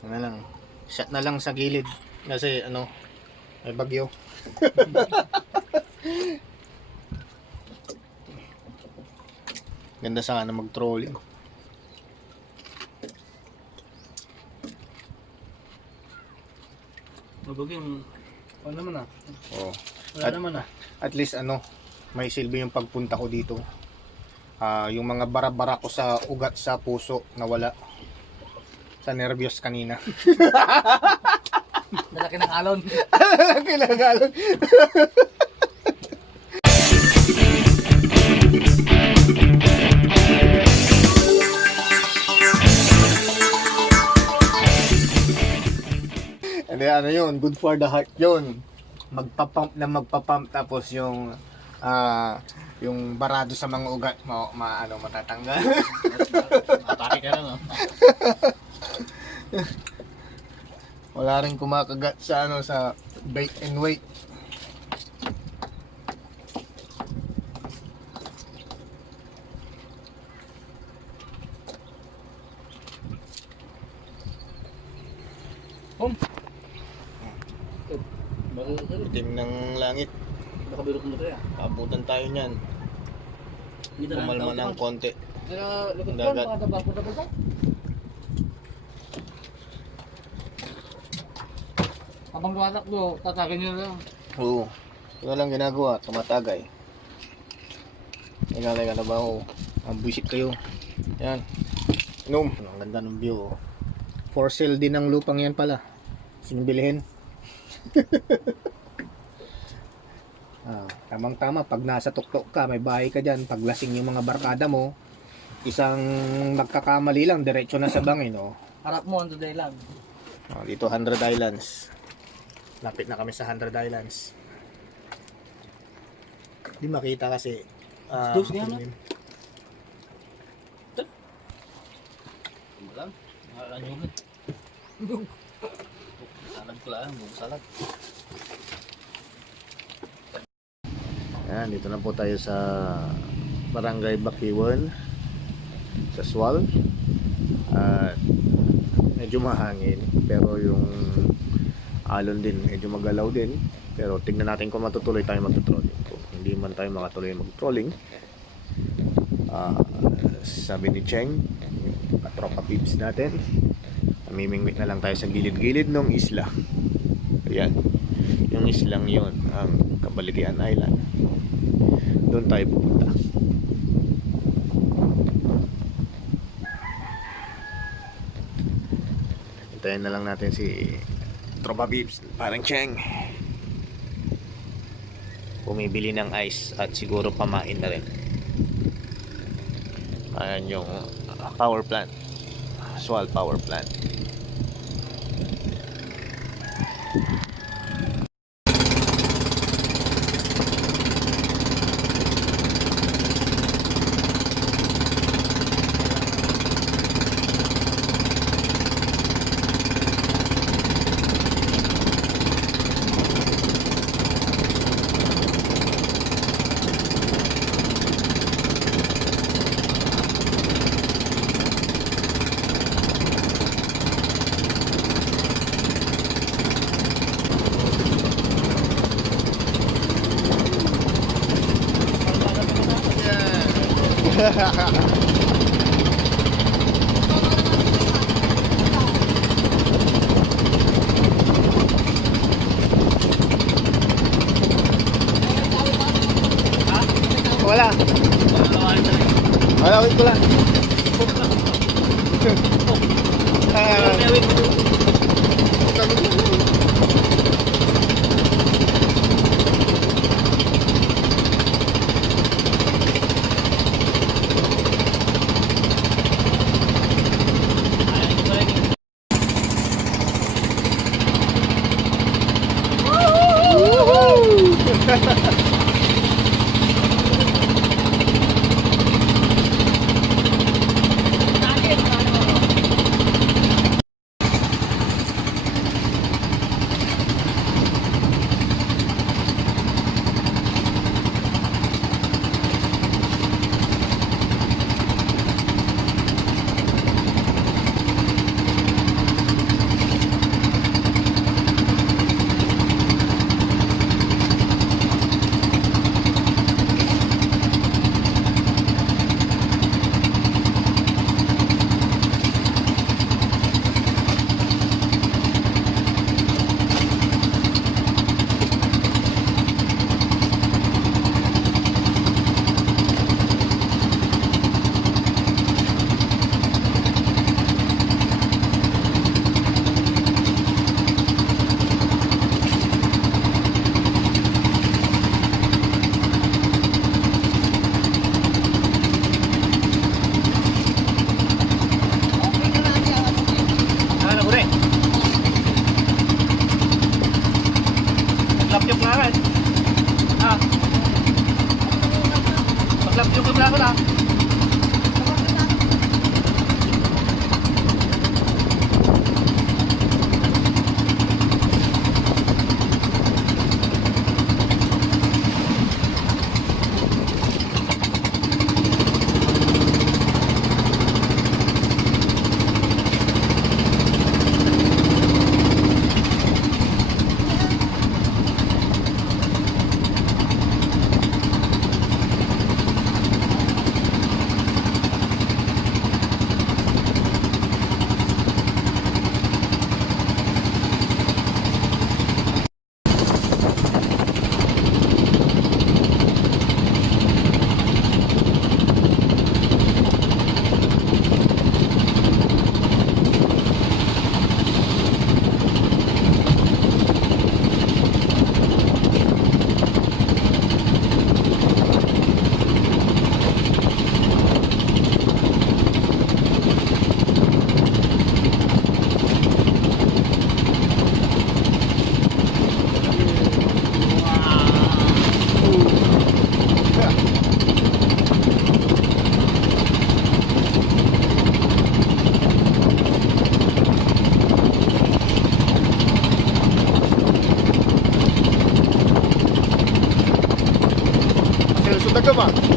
Ano lang, shot na lang sa gilid. Kasi ano, may bagyo. Ganda sana mag-trolling. Mabaging, ano naman ah. Oh. Wala At, naman ah. at least ano, may silbi yung pagpunta ko dito. Yung mga bara-bara ko sa ugat sa puso nawala. Sa nervyos kanina. Lalaki ng alon. Kailangan. Hindi, ano yun, good for the heart yun. Magpapump na magpapump tapos yung barado sa mga ugat mo, matatanggal. Atake ka na no. Wala rin kumakagat sa sa bait and wait. Itim ng langit. Baka biro mo tayo. Abutan tayo niyan. Kumalma ng konti. Dagat. Dagat. Habang luwatak do, tatakin nyo lang. Oo. Ito lang ginagawa, tumatagay. Ilalay ka na ba ako? Ang buisit kayo. Yan. Inom. Ang ganda ng view. For sale din ang lupang yan pala. Sinong bilhin? Tamang-tama. Pag nasa tuktok ka, may bahay ka dyan. Pag lasing yung mga barkada mo, isang magkakamali lang, diretso na sa bangin. Oh. Harap mo, ando day lang. Dito 100 Islands. Lapit na kami sa 100 Islands. Di makita kasi. Dos niya, no? madilim. Lang. Nakakanyugan. Salad ko lang, salad. Ayan, dito na po tayo sa Barangay Bakiwan sa Sual. At medyo mahangin pero yung alon din medyo magalaw din, pero tignan natin kung matutuloy tayo mag-trolling. Kung hindi man tayo makatuloy mag-trolling, sabi ni Cheng, yung katropa peeps natin, mamimingwit na lang tayo sa gilid-gilid ng isla. Ayan, yung islang yon ang Cabalitian Island. Doon tayo pupunta. Hintayin na lang natin si Tropa Peeps, parang Cheng. Bumibili ng ice at siguro pamain na rin. Ayan yung power plant. Sual power plant. Wala. Wala, wait ko lang. akin. Ah. Paglap yung kabila ko na. Sudah ke bang?